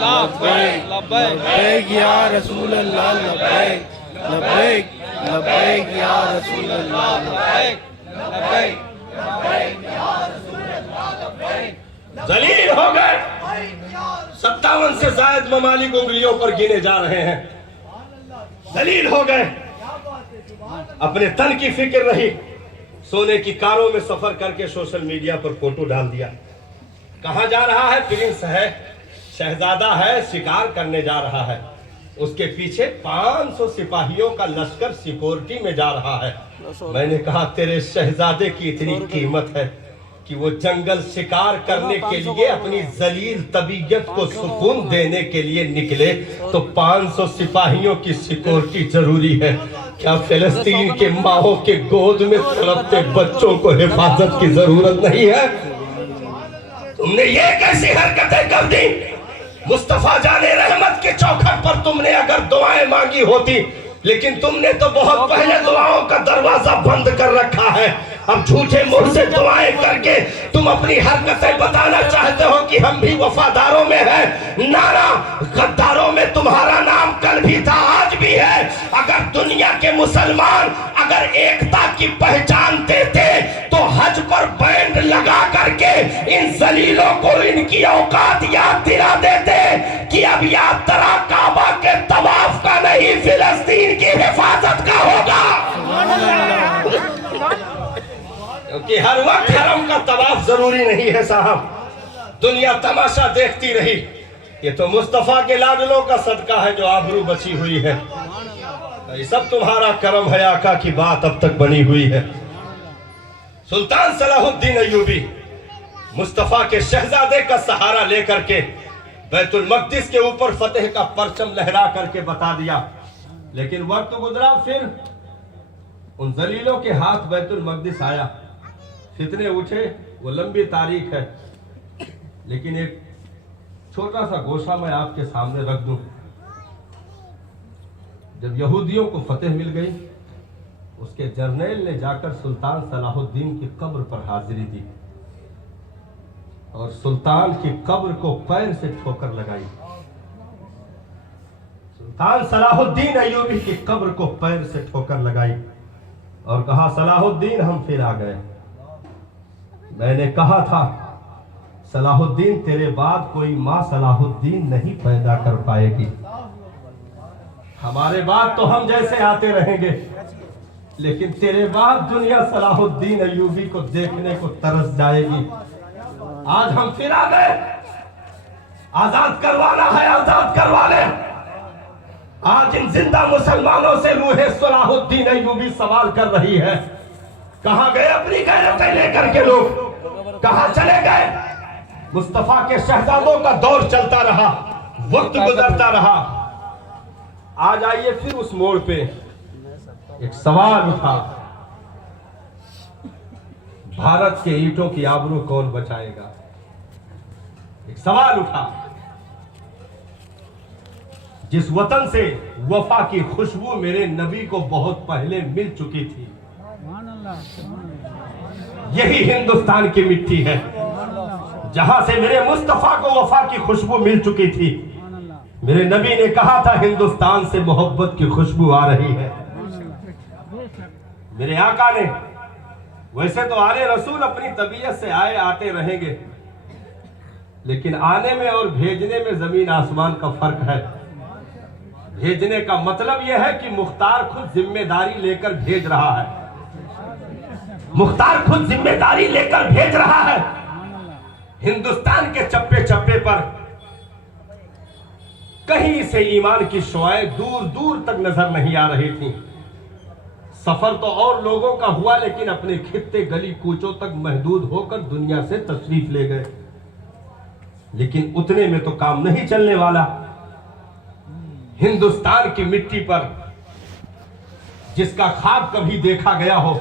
लब्बैक लब्बैक या रसूल अल्लाह लब्बैक लब्बैक लब्बैक या रसूल अल्लाह लब्बैक लब्बैक जलील हो गए। 57 से जायद ममालिक उंगलियों पर गिने जा रहे हैं। जलील हो गए। अपने तन की फिक्र रही। सोने की कारों में सफर करके सोशल मीडिया पर फोटो डाल दिया। कहां जा रहा है? प्रिंस है, शहजादा है, शिकार करने जा रहा है। उसके पीछे 500 सिपाहियों का लश्कर सिक्योरिटी में जा रहा है। मैंने कहा तेरे शहजादे की इतनी कीमत है कि वो जंगल शिकार करने के लिए अपनी जलील तबीयत को सुकून देने के लिए निकले तो 500 सिपाहियों की सिक्योरिटी जरूरी है। क्या फिलिस्तीन के माओं के गोद में तड़पते बच्चों को हिफाजत की जरूरत नहीं है? तुमने ये कैसी हरकतें कर दी? मुस्तफा जाने रहमत के चौखट पर तुमने अगर दुआएं मांगी होती, लेकिन तुमने तो बहुत पहले दुआओं का दरवाजा बंद कर रखा है। अब झूठे मुंह से दुआएं करके तुम अपनी हरकतें बताना चाहते हो कि हम भी वफादारों में हैं। नारा गद्दारों में तुम्हारा नाम कल भी था, आज भी है। अगर दुनिया के मुसलमान अगर एकता की पहचान देते तो हज पर बैंड लगा करके इन जलीलों को इनकी औकात याद दिला देते कि अब याद तरा काबा के तवाफ का नहीं, फिलिस्तीन की हिफाजत का होगा। क्योंकि हर वक्त हरम का तवाफ जरूरी नहीं है साहब। दुनिया तमाशा देखती रही। ये तो मुस्तफा के लाडलों का सदका है जो आबरू बची हुई है। ये सब तुम्हारा करम है, आका की बात अब तक बनी हुई है। सुल्तान सलाहुद्दीन अय्यूबी मुस्तफा के शहजादे का सहारा लेकर के बैतुल मकदिस के ऊपर फतेह का परचम लहरा करके बता दिया। लेकिन वक्त गुजरा, फिर उन जलीलों के हाथ बैतुल मकदिस आया। फितने उठे, वो लंबी तारीख है, लेकिन एक छोटा सा गोशा मैं आपके सामने रख दूं। जब यहूदियों को फतेह मिल गई, उसके जर्नैल ने जाकर सुल्तान सलाहुद्दीन की कब्र पर हाजिरी दी और सुल्तान की कब्र को पैर से ठोकर लगाई। सुल्तान सलाहुद्दीन अय्यूबी की कब्र को पैर से ठोकर लगाई और कहा, सलाहुद्दीन हम फिर आ गए। मैंने कहा था सलाहुद्दीन तेरे बाद कोई मां सलाहुद्दीन नहीं पैदा कर पाएगी। हमारे बाद तो हम जैसे आते रहेंगे, लेकिन तेरे बाद दुनिया सलाहुद्दीन अय्यूबी को देखने को तरस जाएगी। आज हम फिर आ गए। आजाद करवाना है, आजाद करवा ले। आज इन जिंदा मुसलमानों से रूहे सलाहुद्दीन अय्यूबी सवाल कर रही है, कहां गए अपनी गैरतें लेकर के लोग? कहां चले गए? मुस्तफा के शहजादों का दौर चलता रहा, वक्त गुजरता रहा। आज आइए फिर उस मोड़ पे एक सवाल उठा, भारत के ईंटों की आबरू कौन बचाएगा? एक सवाल उठा, जिस वतन से वफा की खुशबू मेरे नबी को बहुत पहले मिल चुकी थी, यही हिंदुस्तान की मिट्टी है। जहां से मेरे मुस्तफा को वफा की खुशबू मिल चुकी थी। मेरे नबी ने कहा था हिंदुस्तान से मोहब्बत की खुशबू आ रही है। मेरे आका ने, वैसे तो आले रसूल अपनी तबीयत से आए आते रहेंगे, लेकिन आने में और भेजने में जमीन आसमान का फर्क है। भेजने का मतलब यह है कि मुख्तार खुद जिम्मेदारी लेकर भेज रहा है। मुख्तार खुद जिम्मेदारी लेकर भेज रहा है। हिंदुस्तान के चप्पे चप्पे पर कहीं से ईमान की शुआएं दूर दूर तक नजर नहीं आ रही थी। सफर तो और लोगों का हुआ, लेकिन अपने खित्ते गली कूचों तक महदूद होकर दुनिया से तशरीफ ले गए। लेकिन उतने में तो काम नहीं चलने वाला। हिंदुस्तान की मिट्टी पर जिसका ख्वाब कभी देखा गया हो,